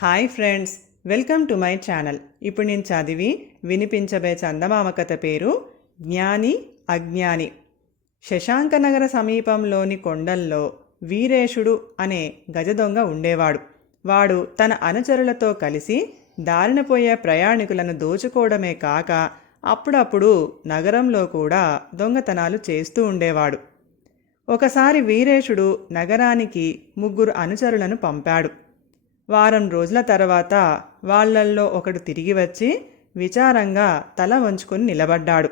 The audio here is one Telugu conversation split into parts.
Hi friends welcome to my channel. ఇప్పుడు నేను చదివి వినిపించబే చందమామ కథ పేరు జ్ఞాని అజ్ఞాని. శశాంకనగర సమీపంలోని కొండల్లో వీరేశుడు అనే గజదొంగ ఉండేవాడు. వాడు తన అనుచరులతో కలిసి దారిన పోయే ప్రయాణికులను దోచుకోవడమే కాక అప్పుడప్పుడు నగరంలో కూడా దొంగతనాలు చేస్తూ ఉండేవాడు. ఒకసారి వీరేశుడు నగరానికి ముగ్గురు అనుచరులను పంపాడు. వారం రోజుల తర్వాత వాళ్ళల్లో ఒకడు తిరిగి వచ్చి విచారంగా తల వంచుకొని నిలబడ్డాడు.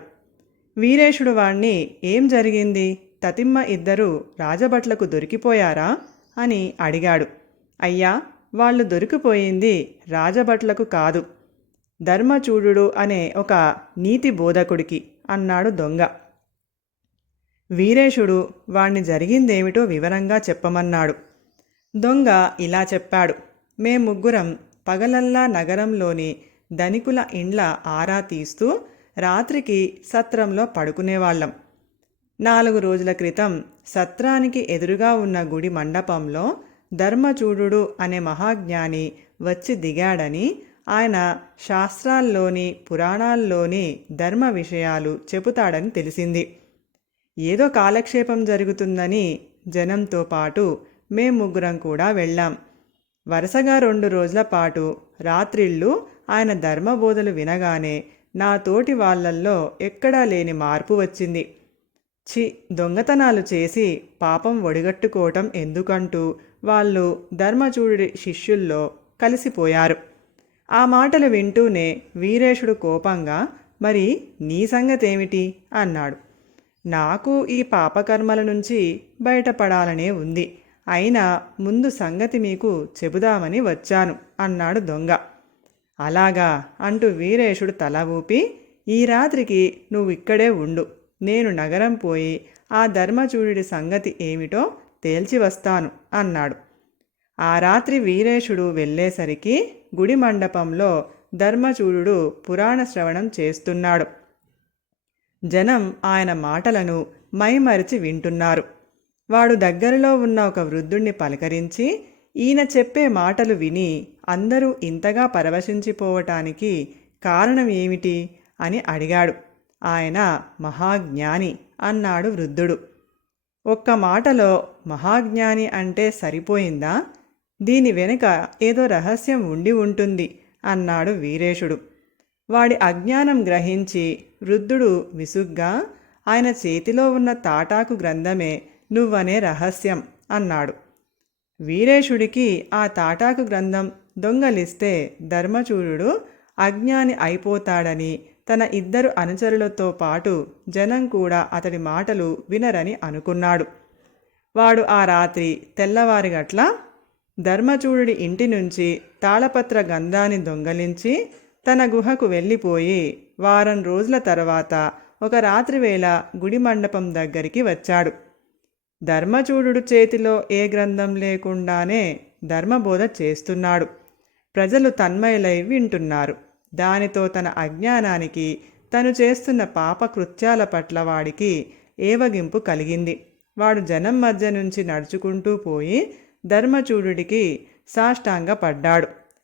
వీరేశుడు వాణ్ణి ఏం జరిగింది? తతిమ్మ ఇద్దరు రాజభట్లకు దొరికిపోయారా? అని అడిగాడు. అయ్యా వాళ్ళు దొరికిపోయింది రాజభట్లకు కాదు. ధర్మచూడు అనే ఒక నీతి బోధకుడికి అన్నాడు దొంగ. వీరేశుడు వాణ్ణి జరిగిందేమిటో వివరంగా చెప్పమన్నాడు. దొంగ ఇలా చెప్పాడు. మేముగ్గురం పగలల్లా నగరంలోని ధనికుల ఇండ్ల ఆరా తీస్తూ రాత్రికి సత్రంలో పడుకునేవాళ్ళం. నాలుగు రోజుల క్రితం సత్రానికి ఎదురుగా ఉన్న గుడి మండపంలో ధర్మచూడు అనే మహాజ్ఞాని వచ్చి దిగాడని ఆయన శాస్త్రాల్లోని పురాణాల్లోని ధర్మ విషయాలు చెబుతాడని తెలిసింది. ఏదో కాలక్షేపం జరుగుతుందని జనంతో పాటు మేం ముగ్గురం కూడా వెళ్ళాం. వరుసగా రెండు రోజుల పాటు రాత్రిళ్ళు ఆయన ధర్మబోధలు వినగానే నా తోటి వాళ్ళల్లో ఎక్కడా లేని మార్పు వచ్చింది. చి దొంగతనాలు చేసి పాపం ఒడిగట్టుకోవటం ఎందుకంటూ వాళ్ళు ధర్మచూడి శిష్యుల్లో కలిసిపోయారు. ఆ మాటలు వింటూనే వీరేశుడు కోపంగా మరి నీ సంగతేమిటి? అన్నాడు. నాకు ఈ పాపకర్మల నుంచి బయటపడాలనే ఉంది. అయినా ముందు సంగతి మీకు చెబుదామని వచ్చాను అన్నాడు దొంగ. అలాగా అంటూ వీరేశుడు తల ఊపి ఈ రాత్రికి నువ్విక్కడే ఉండు నేను నగరం పోయి ఆ ధర్మచూడి సంగతి ఏమిటో తేల్చి వస్తాను అన్నాడు. ఆ రాత్రి వీరేశుడు వెళ్ళేసరికి గుడి మండపంలో ధర్మచూడు పురాణ శ్రవణం చేస్తున్నాడు. జనం ఆయన మాటలను మైమరిచి వింటున్నారు. వాడు దగ్గరలో ఉన్న ఒక వృద్ధుణ్ణి పలకరించి ఈయన చెప్పే మాటలు విని అందరూ ఇంతగా పరవశించిపోవటానికి కారణం ఏమిటి? అని అడిగాడు. ఆయన మహాజ్ఞాని అన్నాడు వృద్ధుడు. ఒక్క మాటలో మహాజ్ఞాని అంటే సరిపోయిందా? దీని వెనుక ఏదో రహస్యం ఉండి ఉంటుంది అన్నాడు వీరేశుడు. వాడి అజ్ఞానం గ్రహించి వృద్ధుడు విసుగ్గా ఆయన చేతిలో ఉన్న తాటాకు గ్రంథమే నువ్వనే రహస్యం అన్నాడు. వీరేశుడికి ఆ తాటాకు గ్రంథం దొంగలిస్తే ధర్మచూరుడు అజ్ఞాని అయిపోతాడని తన ఇద్దరు అనుచరులతో పాటు జనం కూడా అతడి మాటలు వినరని అనుకున్నాడు. వాడు ఆ రాత్రి తెల్లవారిగట్ల ధర్మచూడి ఇంటి నుంచి తాళపత్ర గంధాన్ని దొంగలించి తన గుహకు వెళ్ళిపోయి వారం రోజుల తర్వాత ఒక రాత్రివేళ గుడి మండపం దగ్గరికి వచ్చాడు. ధర్మచూడు చేతిలో ఏ గ్రంథం లేకుండానే ధర్మబోధ చేస్తున్నాడు. ప్రజలు తన్మయులై వింటున్నారు. దానితో తన అజ్ఞానానికి తను చేస్తున్న పాపకృత్యాల పట్ల వాడికి ఏవగింపు కలిగింది. వాడు జనం మధ్య నుంచి నడుచుకుంటూ పోయి ధర్మచూడుడికి సాష్టాంగ పడ్డాడు